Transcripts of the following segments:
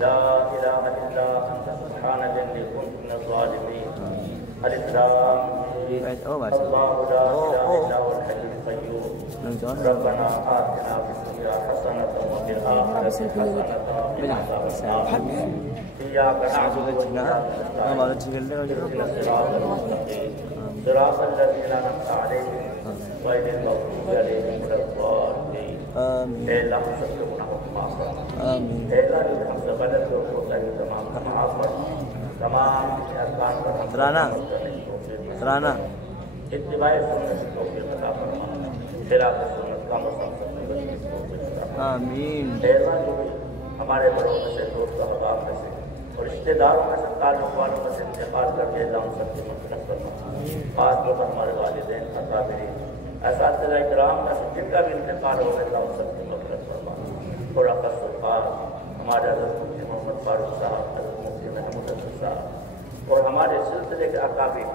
لا إله إلا أنت سبحانك إني كنت من الظالمين. ألف لام ميم. الله لا إله إلا هو الحي القيوم. ربنا آتنا في الدنيا حسنة وفي الآخرة حسنة وقنا عذاب النار. إياك نعبد وإياك نستعين. اهدنا الصراط المستقيم صراط الذين أنعمت عليهم غير المغضوب عليهم ولا الضالين. اے اللہ ہم سب کے گناہوں کو معاف فرما. اے اللہ جو ہم سے غلط ہو تو صحیح تمام کو معاف فرما. تمام ارکان پر ہم ترانا اتباع سنت کی توفیق عطا فرما. خلاف سنت کا مسلسل آمین. اے اللہ جو ہمارے بڑوں میں سے دوست احباب میں سے اور رشتے داروں میں سے تعلق والوں میں سے انتقال کر کے اللہ ہم سب کی مغفرت فرما. خاص طور پر ہمارے والدین اکابرین اساتذہ اکرام میں سے جن کا بھی انتقال ہو گیا اللہ ہم سب کی مغفرت فرما. اور خاص ہمارے حضرت مفتی محمد فاروق صاحب, حضرت مفتی محمود حسن صاحب اور ہمارے سلسلے کے اکابر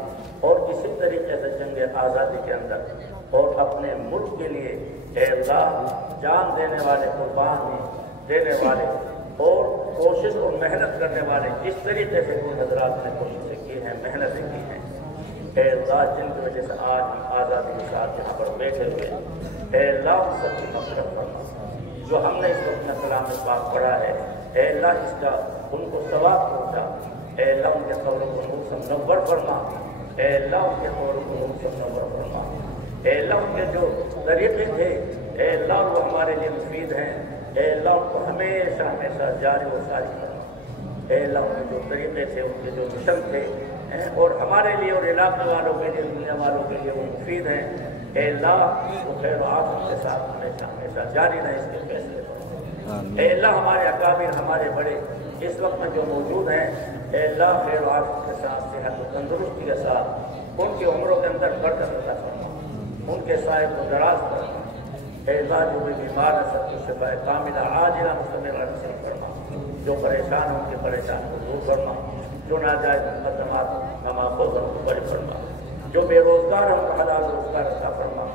اور کسی طریقے سے جنگ آزادی کے اندر اور اپنے ملک کے لیے اے اللہ جان دینے والے, قربانی دینے والے اور کوشش اور محنت کرنے والے جس طریقے سے ان حضرات نے کوششیں کی ہیں, محنتیں کی ہیں, اے اللہ جن کی وجہ سے آج ہم آزادی کے ساتھ یہاں پر بیٹھے ہوئے, اے اللہ ان سب کی مغفرت فرما. جو ہم نے اس وقت میں کلام پاک پڑھا ہے اے اللہ اس کا ان کو ثواب پہنچا. اے اللہ ان کے قبروں کو نور سے منور فرما. اے اللہ ان کے قبروں کو نور سے منور فرما. اے اللہ ان کے جو طریقے تھے اے اللہ وہ ہمارے لیے مفید ہیں. اے اللہ ان کو ہمیشہ ہمیشہ جاری و ساری کرنا. اے اللہ ان کے جو طریقے تھے, ان کے جو مشن تھے اور ہمارے لیے اور علاقے والوں کے لیے, دنیا والوں کے لیے وہ مفید ہیں. اے اللہ وہ خیر و عافیت کے ساتھ ہمیشہ ہمیشہ جاری رہے اس کے فیصلے پر. اے اللہ ہمارے اکابر, ہمارے بڑے اس وقت میں جو موجود ہیں اے اللہ خیر و عافیت کے ساتھ, صحت و تندرستی کے ساتھ ان کی عمروں کے اندر برکت عطا فرما. ان کے سائے کو دراز فرما. اے اللہ جو بھی بیمار ہے سب کو شفا کاملہ عاجلہ مستمرہ نصیب فرما. جو پریشان ہیں ان کے پریشان کو دور فرما. جو ناجائز مقدمات مماخوذ ان کو بری فرما. جو بے روزگار ہیں ان کو حلال روزگار عطا فرما.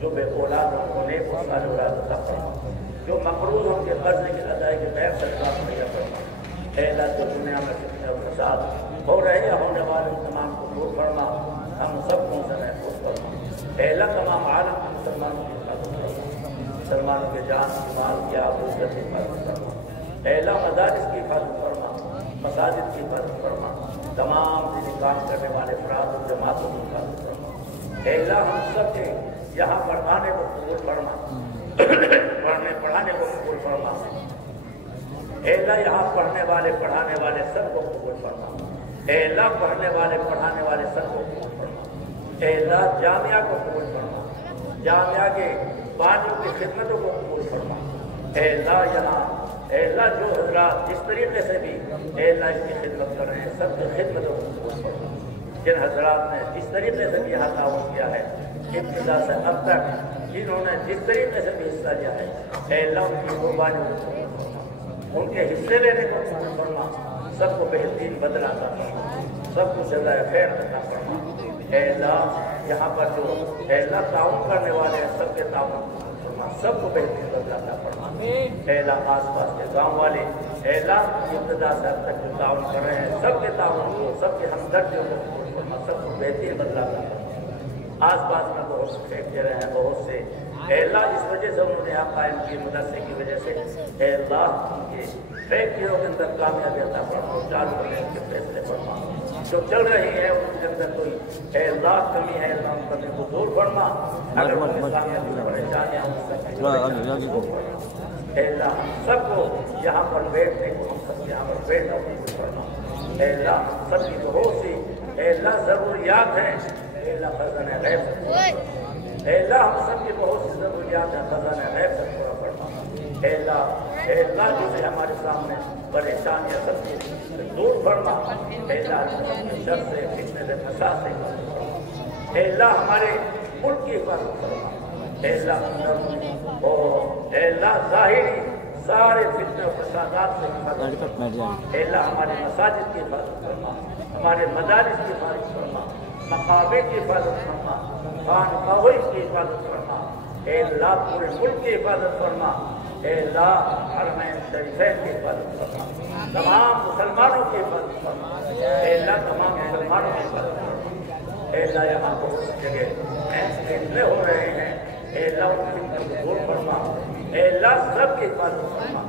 جو بے اولاد ہیں ان کو نیک و صالح اولاد عطا فرما. جو مقروض ہیں ان کے قرضے کی ادائیگی بغیر سرکار مہیا فرما. اے اللہ جو دنیا میں فتنہ اور فساد ہو رہے یا ہونے والے تمام کو دور فرما. ہم سب کو سے محفوظ فرما. اے اللہ تمام عالم کے مسلمانوں کی حفاظت فرما. مسلمانوں کے جان کی مال کی آبروت کی حفاظت فرما. اے اللہ مدارس کی حفاظت فرما, مساجد کی حفاظت فرما. تمام دینی کام کرنے والے افراد اور جماعتوں کی حفاظت فرما. اے اللہ ہم سب کے یہاں پر آنے کو قبول فرما. پڑھانے کو قبول فرما. اے اللہ یہاں پڑھنے والے پڑھانے والے سب کو قبول فرما. اے اللہ پڑھنے والے پڑھانے والے سب کو قبول فرما. اے اللہ جامعہ کو قبول فرما. جامعہ کے بانیوں کی خدمتوں کو قبول فرما. اے اللہ یہاں اے اللہ جو حضرات جس طریقے سے بھی اے اللہ اس کی خدمت کر رہے ہیں سب کی خدمتوں کو قبول فرما. جن حضرات نے جس طریقے سے بھی یہاں تعاون کیا ہے ابتدا سے اب تک, جنہوں نے جس طریقے سے بھی حصہ لیا ہے اے اللہ ان کی قربانیوں کو قبول فرما. ان کے حصے لینے کو قبول فرما. سب کو بہترین بدلہ عطا فرما. سب کو جزائے خیر عطا فرما. اے اللہ یہاں پر جو اے اللہ تعاون کرنے والے ہیں سب کے تعاون کو قبول فرما. سب کو بہترین بدلہ عطا فرما. اے اللہ آس پاس کے گاؤں والے اے اللہ ابتدا سے اب تک جو تعاون کر رہے ہیں سب کے تعاون کو, سب کے ہمدردیوں کو قبول فرما. سب کو بہترین بدلہ عطا فرما. آس پاس میں بہت سے ٹھیکے رہے ہیں, بہت سے اے اللہ جس وجہ سے انہوں نے یہاں قائم کی مدرسے کی وجہ سے اے اللہ ان کے فیکٹریوں کے اندر کامیابی عطا فرما. چالو کرنے کے فیصلے فرما. جو چل رہی ہے ان کے اندر کوئی اے اللہ کمی ہے اللہ ان کمی کو دور فرما. اگر کوئی کامیابی پریشانیاں اے اللہ سب کو یہاں پر بیٹھنے کو ہم سب یہاں پر بیٹھنا فرما. اے اللہ سب کی بہت سی اے اللہ ضروریات ہیں اے اللہ خزانہ غیب سے پورا فرما. اے اللہ ہم سب کی بہت سی ضروریات ہیں خزانہ غیب سے پورا فرما. اے اللہ جو سے ہمارے سامنے پریشانیاں سب کی دور فرما. اے اللہ شر سے فتنے سے فساد سے اے اللہ ہمارے ملک کی حفاظت فرما. اے اللہ اے اللہ ظاہری سارے فتنے و فسادات سے حفاظت فرما. اے اللہ ہمارے مساجد کی حفاظت فرما. ہمارے مدارس کی حفاظت فرما. مقابر کی حفاظت فرما. خانقاہوں کی حفاظت فرما. اے اللہ پورے ملک کی حفاظت فرما. اے اللہ حرمین شریفین کی حفاظت فرما. کی حفاظت فرما، اے اللہ تمام مسلمانوں کی حفاظت فرما، اے اللہ یہاں بہت جگہ فیصلے ہو رہے ہیں، اے اللہ ان کی قبول فرما، اے اللہ سب کی حفاظت فرما،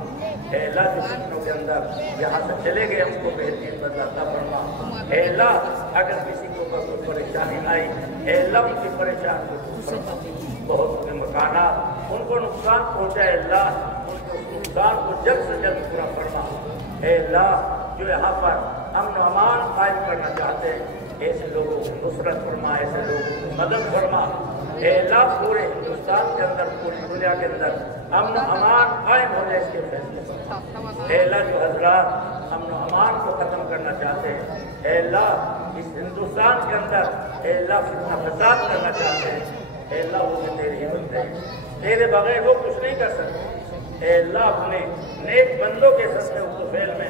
اے اللہ جو فتنوں کے اندر یہاں سے چلے گئے ہم کو بہترین بدلہ عطا فرما، اے اللہ اگر کسی کو کوئی پریشانی آئی اے اللہ ان کی پریشانی کو دور فرما، بہت سے مکانات ان کو نقصان پہنچا ہے اللہ ان کے اس نقصان کو جلد سے جلد پورا فرما، اے اللہ جو یہاں پر امن و امان قائم کرنا چاہتے ہیں ایسے لوگوں کو نصرت فرما، ایسے لوگوں کو مدد فرما، اے اللہ پورے ہندوستان کے اندر پوری دنیا کے اندر امن و امان قائم ہو جائے اس کے فیصلے فرما، اے اللہ جو حضرات امن و امان کو ختم کرنا چاہتے ہیں اے اللہ اس ہندوستان کے اندر اے اللہ فتنہ فساد کرنا چاہتے ہیں اے اللہ وہ بھی تیری ہمت ہے، تیرے بغیر وہ کچھ نہیں کر سکتے، اے اللہ اپنے نیک بندوں کے صدقے و فعل میں